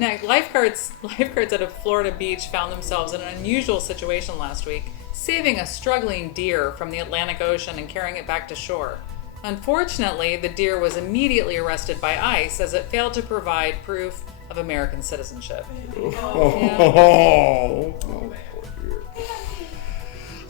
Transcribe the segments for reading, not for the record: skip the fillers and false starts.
Now, lifeguards at a Florida beach found themselves in an unusual situation last week, saving a struggling deer from the Atlantic Ocean and carrying it back to shore. Unfortunately, the deer was immediately arrested by ICE as it failed to provide proof of American citizenship.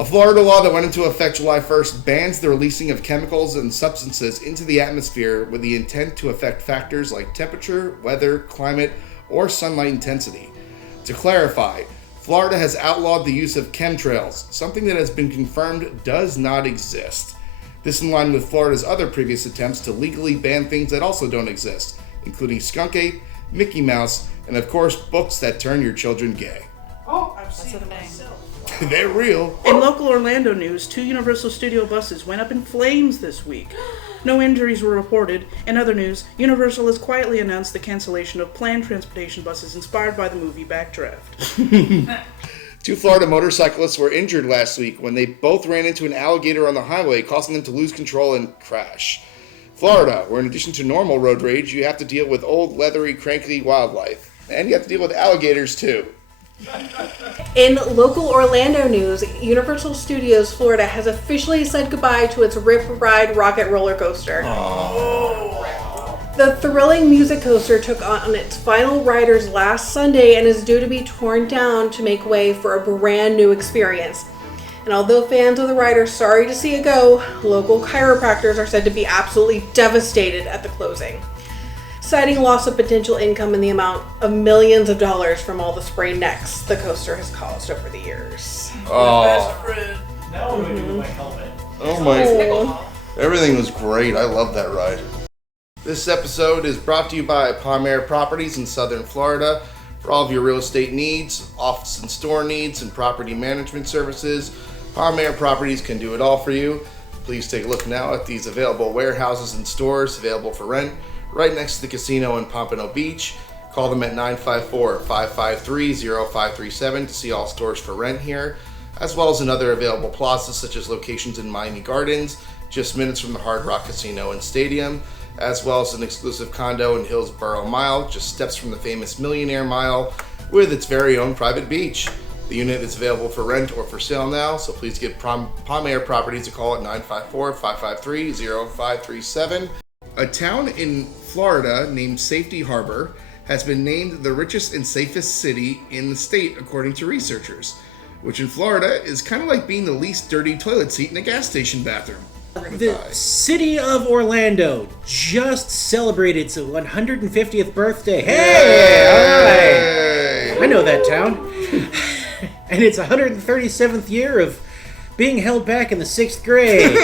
A Florida law that went into effect July 1st bans the releasing of chemicals and substances into the atmosphere with the intent to affect factors like temperature, weather, climate, or sunlight intensity. To clarify, Florida has outlawed the use of chemtrails, something that has been confirmed does not exist. This in line with Florida's other previous attempts to legally ban things that also don't exist, including skunk ape, Mickey Mouse, and of course books that turn your children gay. Oh, I've seen them myself. They're real. In local Orlando news, 2 Universal Studio buses went up in flames this week. No injuries were reported. In other news, Universal has quietly announced the cancellation of planned transportation buses inspired by the movie Backdraft. 2 Florida motorcyclists were injured last week when they both ran into an alligator on the highway, causing them to lose control and crash. Florida, where in addition to normal road rage, you have to deal with old, leathery, cranky wildlife. And you have to deal with alligators, too. In local Orlando news, Universal Studios Florida has officially said goodbye to its Rip Ride rocket roller coaster. The thrilling music coaster took on its final riders last Sunday and is due to be torn down to make way for a brand new experience. And although fans of the ride are sorry to see it go, local chiropractors are said to be absolutely devastated at the closing, citing loss of potential income in the amount of millions of dollars from all the sprained necks the coaster has caused over the years. Now what do I do with my helmet? Oh my. Everything was great. I love that ride. This episode is brought to you by Palm Properties in Southern Florida. For all of your real estate needs, office and store needs, and property management services, Palm Properties can do it all for you. Please take a look now at these available warehouses and stores available for rent right next to the casino in Pompano Beach. Call them at 954-553-0537 to see all stores for rent here, as well as in other available plazas such as locations in Miami Gardens, just minutes from the Hard Rock Casino and Stadium, as well as an exclusive condo in Hillsborough Mile, just steps from the famous Millionaire Mile, with its very own private beach. The unit is available for rent or for sale now, so please give Palm Air Properties a call at 954-553-0537. A town in Florida named Safety Harbor has been named the richest and safest city in the state according to researchers, which in Florida is kind of like being the least dirty toilet seat in a gas station bathroom. The city of Orlando just celebrated its 150th birthday. Hey! All right. I know that town. And it's 137th year of being held back in the 6th grade.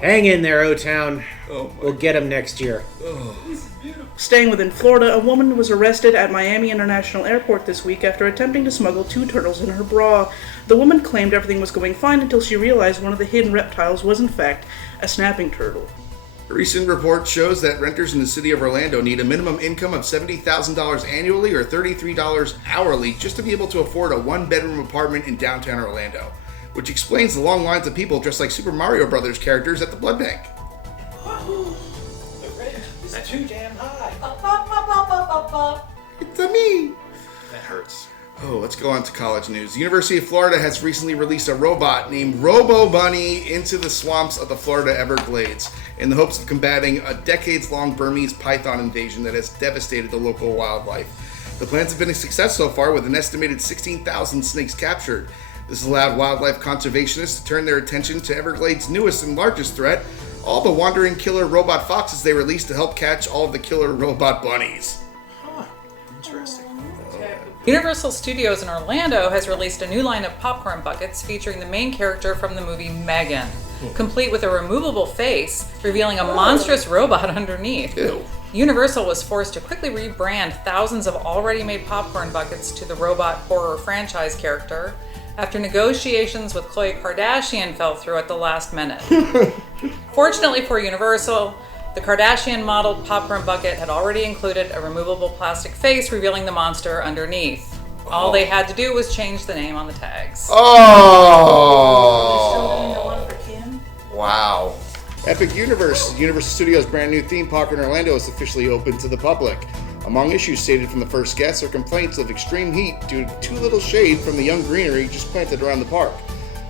Hang in there, O-Town. We'll get him next year. Staying within Florida, a woman was arrested at Miami International Airport this week after attempting to smuggle 2 turtles in her bra. The woman claimed everything was going fine until she realized one of the hidden reptiles was in fact a snapping turtle. A recent report shows that renters in the city of Orlando need a minimum income of $70,000 annually or $33 hourly just to be able to afford a 1-bedroom apartment in downtown Orlando, which explains the long lines of people dressed like Super Mario Brothers characters at the blood bank. The rent is too damn high. It's a me. That hurts. Oh, let's go on to college news. The University of Florida has recently released a robot named Robo Bunny into the swamps of the Florida Everglades in the hopes of combating a decades-long Burmese python invasion that has devastated the local wildlife. The plans have been a success so far, with an estimated 16,000 snakes captured. This has allowed wildlife conservationists to turn their attention to Everglades' newest and largest threat, all the wandering killer robot foxes they released to help catch all of the killer robot bunnies. Interesting. Universal Studios in Orlando has released a new line of popcorn buckets featuring the main character from the movie Megan, complete with a removable face, revealing a monstrous robot underneath. Ew. Universal was forced to quickly rebrand thousands of already made popcorn buckets to the robot horror franchise character after negotiations with Khloe Kardashian fell through at the last minute. Fortunately for Universal, the Kardashian-modeled popcorn bucket had already included a removable plastic face revealing the monster underneath. All they had to do was change the name on the tags. Oh! Wow. Epic Universe, Universal Studios' brand new theme park in Orlando, is officially open to the public. Among issues stated from the first guests are complaints of extreme heat due to too little shade from the young greenery just planted around the park.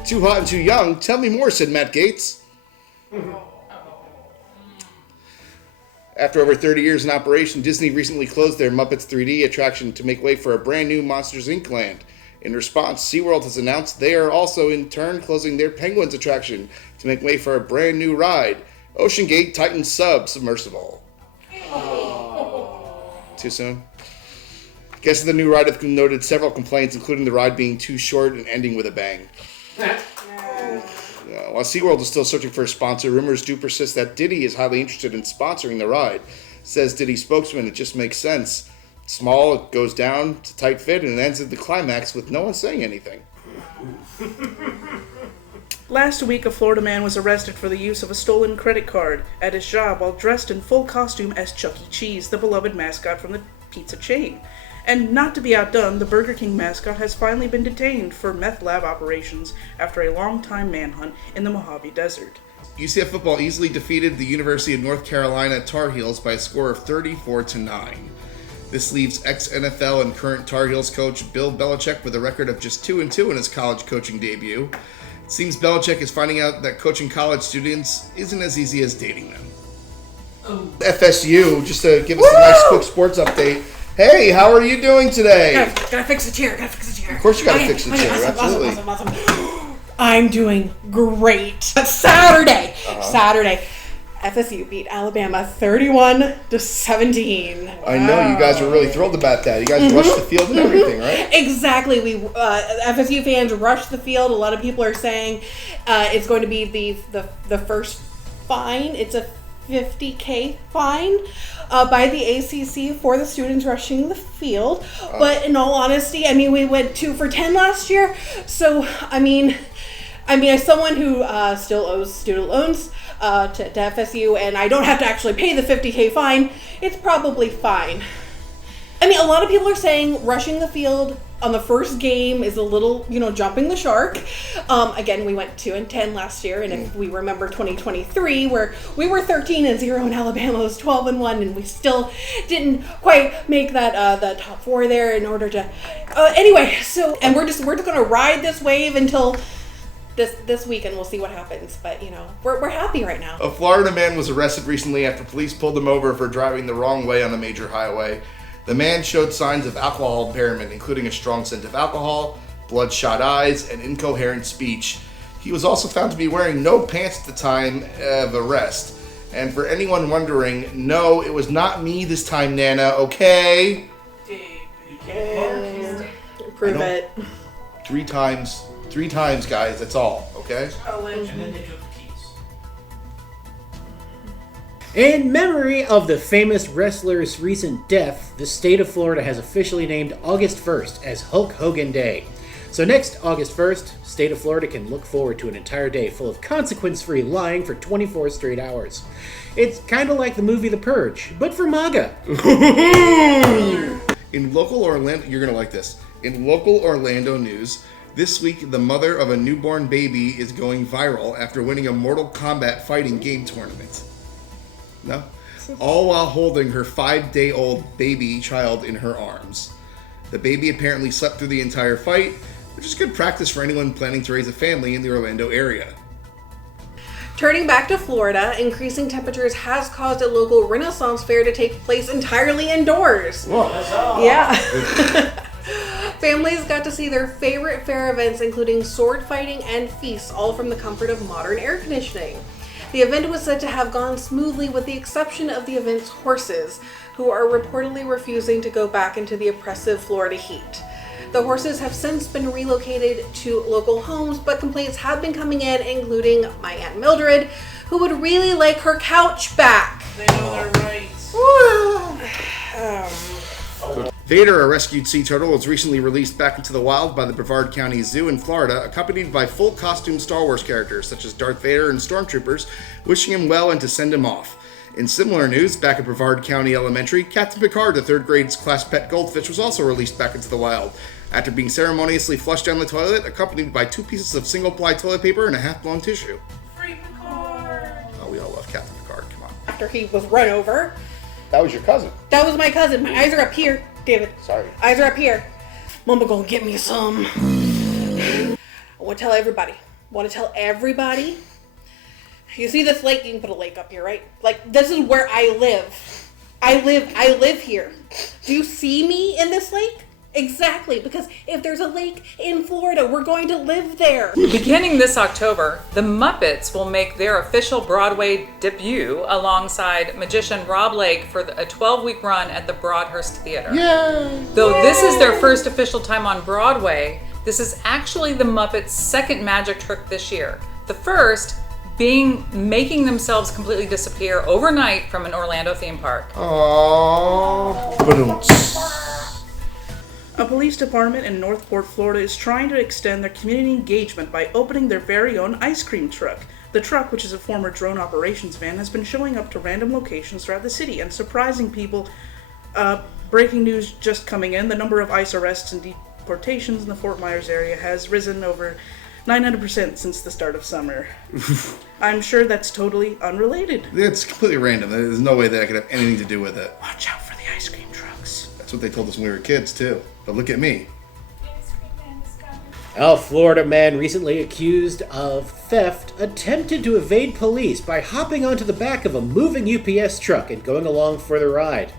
Too hot and too young? Tell me more, said Matt Gates. After over 30 years in operation, Disney recently closed their Muppets 3D attraction to make way for a brand new Monsters Inc. land. In response, SeaWorld has announced they are also in turn closing their Penguins attraction to make way for a brand new ride, Ocean Gate Titan Submersible. Too soon? Guests of the new ride have noted several complaints, including the ride being too short and ending with a bang. While SeaWorld is still searching for a sponsor, rumors do persist that Diddy is highly interested in sponsoring the ride. Says Diddy spokesman, it just makes sense. Small, it goes down to tight fit, and it ends at the climax with no one saying anything. Last week, a Florida man was arrested for the use of a stolen credit card at his job while dressed in full costume as Chuck E. Cheese, the beloved mascot from the pizza chain. And not to be outdone, the Burger King mascot has finally been detained for meth lab operations after a long-time manhunt in the Mojave Desert. UCF football easily defeated the University of North Carolina Tar Heels by a score of 34-9. This leaves ex-NFL and current Tar Heels coach Bill Belichick with a record of just 2-2 in his college coaching debut. It seems Belichick is finding out that coaching college students isn't as easy as dating them. FSU, just to give us a nice quick sports update. Hey, how are you doing today? Gotta fix the chair. Of course you gotta fix the chair, absolutely. Awesome. I'm doing great. Saturday. FSU beat Alabama 31-17. I know you guys were really thrilled about that. You guys rushed the field and everything, right? Exactly. FSU fans rushed the field. A lot of people are saying it's going to be the first fine. It's a $50,000 fine by the ACC for the students rushing the field. But in all honesty, I mean, we went 2 for 10 last year. So, I mean, as someone who still owes student loans to FSU, and I don't have to actually pay the $50,000 fine, it's probably fine. I mean, a lot of people are saying rushing the field on the first game is a little, jumping the shark. Again, we went 2-10 last year, and if we remember 2023, where we were 13-0 and Alabama was 12-1, and we still didn't quite make that the top 4 there in order to. Anyway, so and we're just gonna ride this wave until this weekend. We'll see what happens, but we're happy right now. A Florida man was arrested recently after police pulled him over for driving the wrong way on a major highway. The man showed signs of alcohol impairment, including a strong scent of alcohol, bloodshot eyes, and incoherent speech. He was also found to be wearing no pants at the time of arrest. And for anyone wondering, no, it was not me this time, Nana, okay? Prove it. 3 times, guys, that's all, okay? And then they took the keys. In memory of the famous wrestler's recent death, the state of Florida has officially named August 1st as Hulk Hogan Day. So next August 1st, state of Florida can look forward to an entire day full of consequence-free lying for 24 straight hours. It's kind of like the movie The Purge, but for MAGA. In local Orlando, you're going to like this. In local Orlando news, this week the mother of a newborn baby is going viral after winning a Mortal Kombat fighting game tournament. No? All while holding her 5-day-old baby child in her arms. The baby apparently slept through the entire fight, which is good practice for anyone planning to raise a family in the Orlando area. Turning back to Florida, increasing temperatures has caused a local Renaissance fair to take place entirely indoors. Whoa. Yeah. Families got to see their favorite fair events, including sword fighting and feasts, all from the comfort of modern air conditioning. The event was said to have gone smoothly with the exception of the event's horses, who are reportedly refusing to go back into the oppressive Florida heat. The horses have since been relocated to local homes, but complaints have been coming in, including my Aunt Mildred, who would really like her couch back. They know their rights. Vader, a rescued sea turtle, was recently released back into the wild by the Brevard County Zoo in Florida, accompanied by full costume Star Wars characters such as Darth Vader and stormtroopers, wishing him well and to send him off. In similar news, back at Brevard County Elementary, Captain Picard, the 3rd grade class pet goldfish, was also released back into the wild, after being ceremoniously flushed down the toilet, accompanied by 2 pieces of single-ply toilet paper and a half-blown tissue. Free Picard. Oh, we all love Captain Picard, come on. After he was run over. That was your cousin. That was my cousin. My eyes are up here, David. Sorry. Eyes are up here. Mama gonna get me some. I want to tell everybody. You see this lake? You can put a lake up here, right? Like, this is where I live. I live here. Do you see me in this lake? Exactly, because if there's a lake in Florida, we're going to live there. Beginning this October, the Muppets will make their official Broadway debut alongside magician Rob Lake for a 12-week run at the Broadhurst Theater. Yay! Though this is their first official time on Broadway, this is actually the Muppets' second magic trick this year. The first being making themselves completely disappear overnight from an Orlando theme park. Aww. A police department in Northport, Florida is trying to extend their community engagement by opening their very own ice cream truck. The truck, which is a former drone operations van, has been showing up to random locations throughout the city and surprising people. Breaking news just coming in, the number of ICE arrests and deportations in the Fort Myers area has risen over 900% since the start of summer. I'm sure that's totally unrelated. It's completely random. There's no way that I could have anything to do with it. Watch out for the ice cream trucks. That's what they told us when we were kids, too. But look at me. A Florida man recently accused of theft attempted to evade police by hopping onto the back of a moving UPS truck and going along for the ride.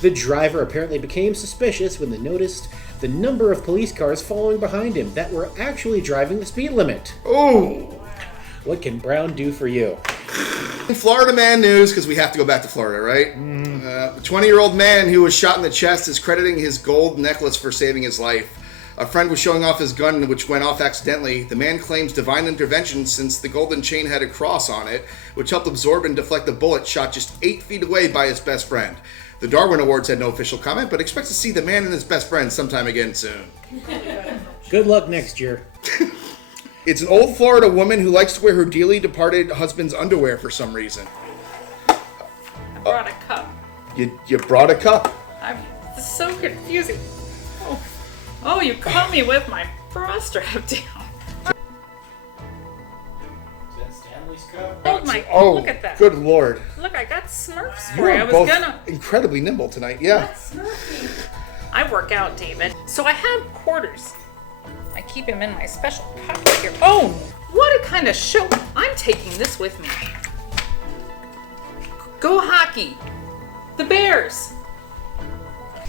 The driver apparently became suspicious when they noticed the number of police cars following behind him that were actually driving the speed limit. Oh! What can Brown do for you? Florida man news, because we have to go back to Florida, right? A 20-year-old man who was shot in the chest is crediting his gold necklace for saving his life. A friend was showing off his gun, which went off accidentally. The man claims divine intervention since the golden chain had a cross on it, which helped absorb and deflect a bullet shot just 8 feet away by his best friend. The Darwin Awards had no official comment, but expects to see the man and his best friend sometime again soon. Good luck next year. It's an old Florida woman who likes to wear her dearly departed husband's underwear for some reason. I brought a cup. You brought a cup. This is so confusing. Oh, you caught me with my bra strap down. Is that Stanley's cup? Oh, look at that. Good Lord. Look, I got Smurfs You for you. are I was both gonna. incredibly nimble tonight, yeah. I work out, David. So I have quarters. I keep him in my special pocket here. Oh, what a kind of show. I'm taking this with me. Go hockey. The Bears.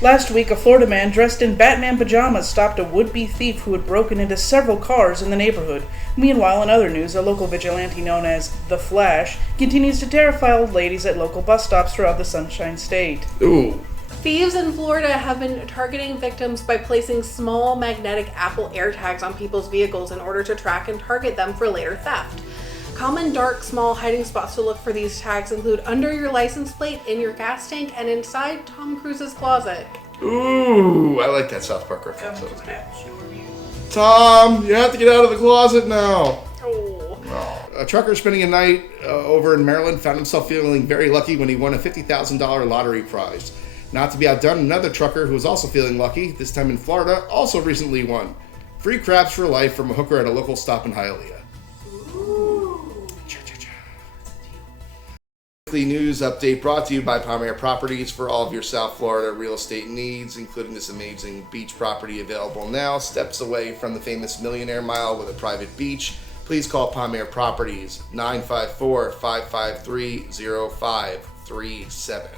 Last week, a Florida man dressed in Batman pajamas stopped a would-be thief who had broken into several cars in the neighborhood. Meanwhile, in other news, a local vigilante known as The Flash continues to terrify old ladies at local bus stops throughout the Sunshine State. Ooh. Thieves in Florida have been targeting victims by placing small magnetic Apple AirTags on people's vehicles in order to track and target them for later theft. Common dark, small hiding spots to look for these tags include under your license plate, in your gas tank, and inside Tom Cruise's closet. Ooh, I like that South Park reference. That was good. Tom, you have to get out of the closet now. Oh. A trucker spending a night over in Maryland found himself feeling very lucky when he won a $50,000 lottery prize. Not to be outdone, another trucker who was also feeling lucky, this time in Florida, also recently won. Free crabs for life from a hooker at a local stop in Hialeah. Weekly news update brought to you by Palmyra Properties for all of your South Florida real estate needs, including this amazing beach property available now, steps away from the famous Millionaire Mile with a private beach. Please call Palmyra Properties 954-553-0537.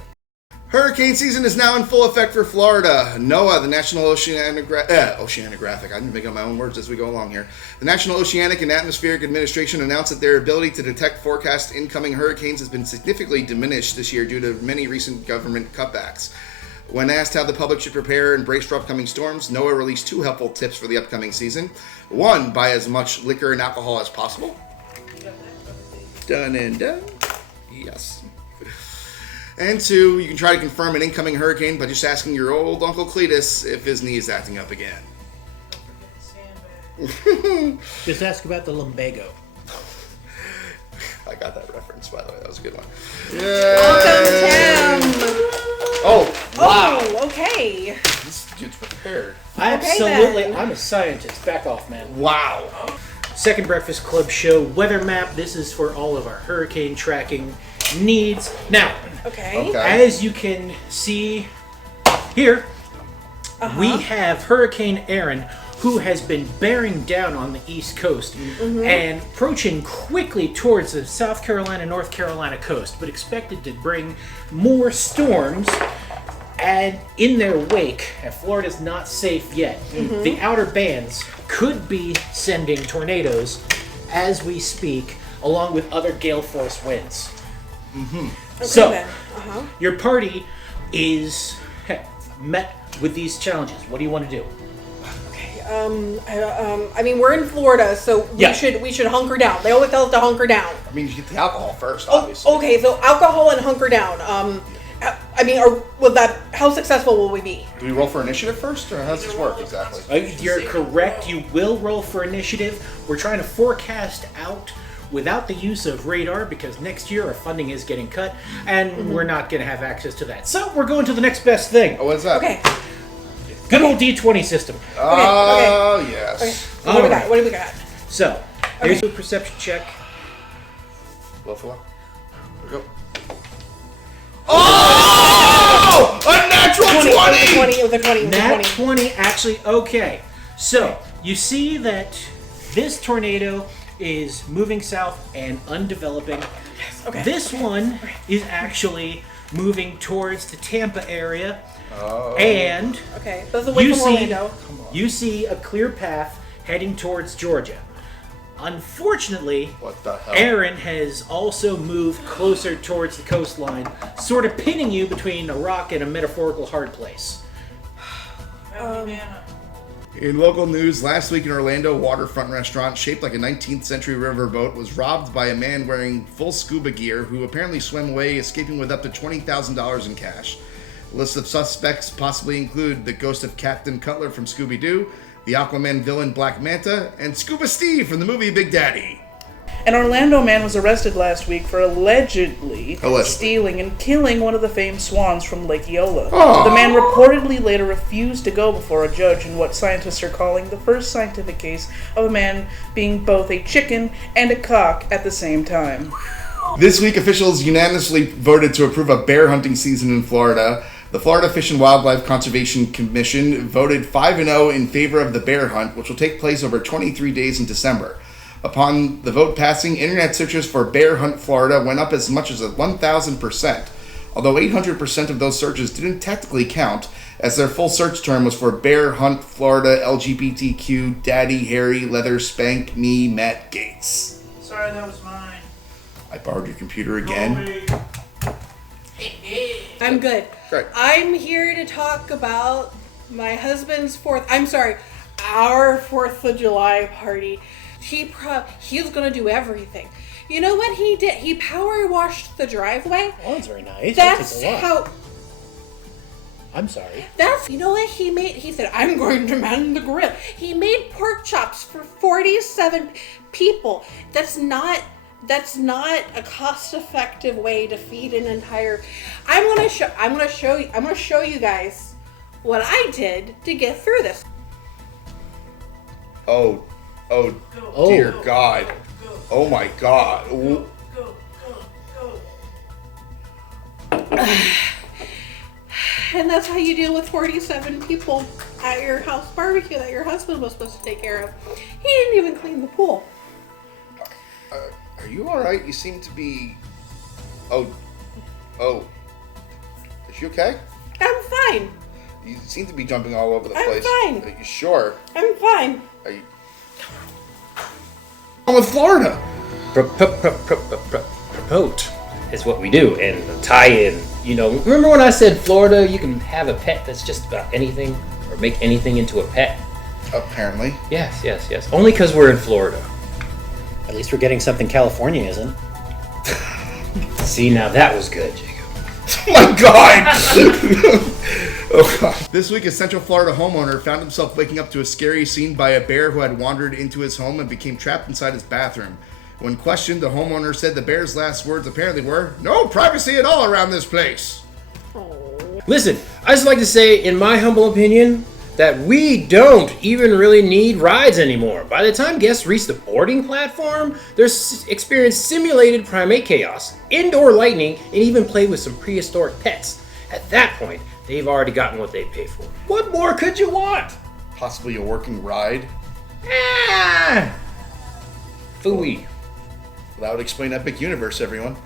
Hurricane season is now in full effect for Florida. NOAA, the National Oceanographic, I'm making up my own words as we go along here. The National Oceanic and Atmospheric Administration announced that their ability to detect forecast incoming hurricanes has been significantly diminished this year due to many recent government cutbacks. When asked how the public should prepare and brace for upcoming storms, NOAA released 2 helpful tips for the upcoming season. 1, buy as much liquor and alcohol as possible. Done and done. Yes. And 2, you can try to confirm an incoming hurricane by just asking your old Uncle Cletus if his knee is acting up again. Just ask about the lumbago. I got that reference, by the way. That was a good one. Welcome, Tim! Oh, wow. Oh, okay. This dude's prepared. Absolutely. I'm a scientist. Back off, man. Wow. Second Breakfast Club show weather map. This is for all of our hurricane tracking needs. Now, Okay. As you can see here, we have Hurricane Aaron, who has been bearing down on the East Coast and approaching quickly towards the South Carolina, North Carolina coast, but expected to bring more storms. And in their wake, and Florida's not safe yet, the outer bands could be sending tornadoes as we speak, along with other gale force winds. So, your party is met with these challenges. What do you want to do? I mean, we're in Florida, so we should hunker down. They always tell us to hunker down. I mean, you get the alcohol first, obviously. Okay, so alcohol and hunker down. I mean, how successful will we be? Do we roll for initiative first, or how does this work exactly? You're correct. You will roll for initiative. We're trying to forecast out without the use of radar because next year our funding is getting cut, and we're not going to have access to that. So we're going to the next best thing. Oh, what's that? Okay. Good old D20 system. Oh, yes. Okay. So what do we got? So, here's a perception check. Here we go. Oh! A natural 20! It was a 20. Nat 20, actually, okay. So, you see that this tornado is moving south and undeveloping. Okay. This one is actually moving towards the Tampa area. Oh. And Okay, that's away from Orlando. You see a clear path heading towards Georgia. Unfortunately, What the hell? Aaron has also moved closer towards the coastline, sort of pinning you between a rock and a metaphorical hard place. In local news, last week in Orlando, a waterfront restaurant shaped like a 19th century riverboat was robbed by a man wearing full scuba gear who apparently swam away, escaping with up to $20,000 in cash. A list of suspects possibly include the ghost of Captain Cutler from Scooby-Doo, the Aquaman villain Black Manta, and Scuba Steve from the movie Big Daddy. An Orlando man was arrested last week for allegedly stealing and killing one of the famed swans from Lake Eola. Aww. The man reportedly later refused to go before a judge in what scientists are calling the first scientific case of a man being both a chicken and a cock at the same time. This week, officials unanimously voted to approve a bear hunting season in Florida. The Florida Fish and Wildlife Conservation Commission voted 5-0 in favor of the bear hunt, which will take place over 23 days in December. Upon the vote passing, internet searches for Bear Hunt Florida went up as much as 1,000%, although 800% of those searches didn't technically count, as their full search term was for Bear Hunt Florida LGBTQ Daddy Harry Leather Spank Me Matt Gates. Sorry, that was mine. I borrowed your computer again. I'm good. Great. I'm here to talk about my husband's our 4th of July party. He's gonna do everything. You know what he did? He power washed the driveway. Oh, that's very nice. That's that takes a lot. how. I'm sorry. You know what he made? He said, "I'm going to mend the grill." He made pork chops for 47 people. That's not a cost-effective way to feed an entire. I'm gonna show you guys what I did to get through this. Oh, dear God. Oh my God. Go. And that's how you deal with 47 people at your house barbecue that your husband was supposed to take care of. He didn't even clean the pool. Are you alright? You seem to be... Oh. Is she okay? I'm fine. You seem to be jumping all over the I'm place. fine. Are you sure? I'm fine. Are you... I'm with Florida! Promote is what we do, and tie in. You know, remember when I said Florida, you can have a pet that's just about anything, or make anything into a pet? Apparently. Yes. Only because we're in Florida. At least we're getting something California isn't. See, now that was good, Jacob. Oh my God! Oh God. This week, a Central Florida homeowner found himself waking up to a scary scene by a bear who had wandered into his home and became trapped inside his bathroom. When questioned, the homeowner said the bear's last words apparently were, "No privacy at all around this place." Listen, I just like to say, in my humble opinion, that we don't even really need rides anymore. By the time guests reach the boarding platform, they're experience simulated primate chaos, indoor lightning, and even play with some prehistoric pets. At that point, they've already gotten what they pay for. What more could you want? Possibly a working ride. Phooey. That would explain Epic Universe, everyone.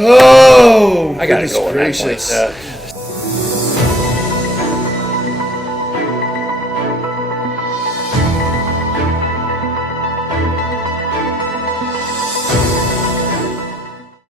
Oh, I gotta goodness go on that gracious. point.